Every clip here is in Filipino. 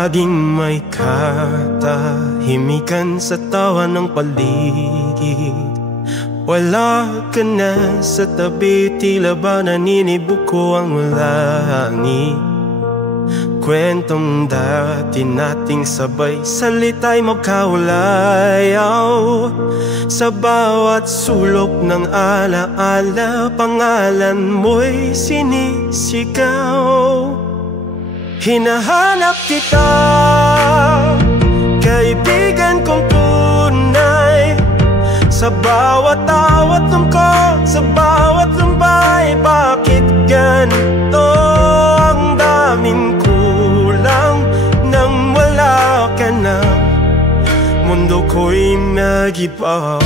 Laging may katahimikan sa tawa ng paligid. Wala ka na sa tabi, tila ba naninibok ko ang langit. Kwentong dati nating sabay, salita'y magkaulayaw. Sa bawat sulok ng alaala, pangalan mo'y sinisigaw. Hinahanap kita, kaibigan kong tunay. Sa bawat awat ko, sa bawat lumbay, bakit ganito ang daming kulang nang wala ka na? Mundo ko'y nag-iba.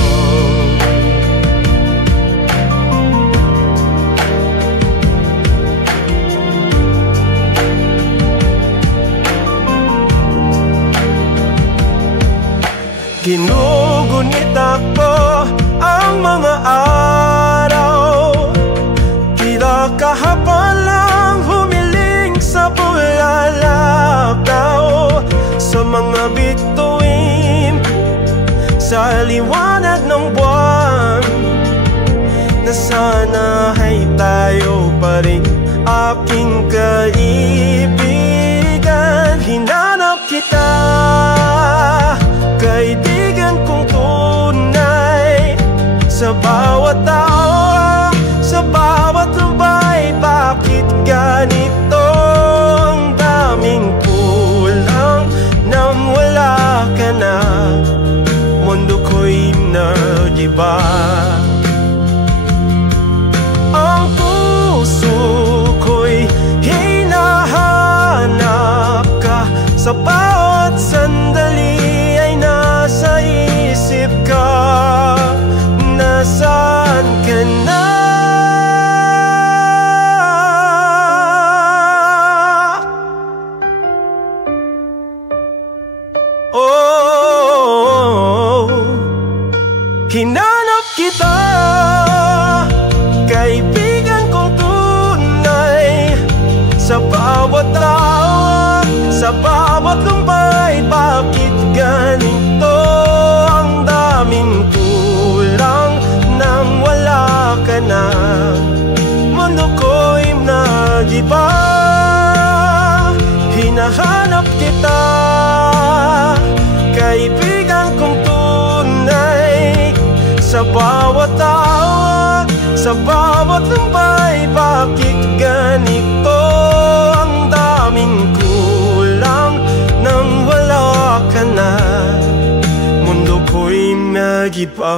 Ginugunit ako ang mga araw, tila kahapon lang humiling sa bulalakaw. Sa mga bituin, sa liwanag ng buwan, na sana ay tayo pa rin aking kaibigan. Hinanap kita, kaibigan kong tunay. Sa bawat tawa, sa bawat lumbay, bakit ganito ang daming kulang nang wala ka na? Mundo ko'y nag-iba. Ang puso ko'y hinahanap ka. Sa bawat sandali nasa isip ka. Nasaan ka na? Oh, hinanap kita, kaibigan kong tunay. Sa bawat tawa, sa bawat lumbay, bakit ganito ang daming kulang nang wala ka na? Mundo ko'y nag-iba. Hinahanap kita, kaibigan kong tunay. Sa bawat tawa, sa bawat lumbay, bakit ganito ang daming kulang nang wala ka na? Mundo ko'y nag-iba.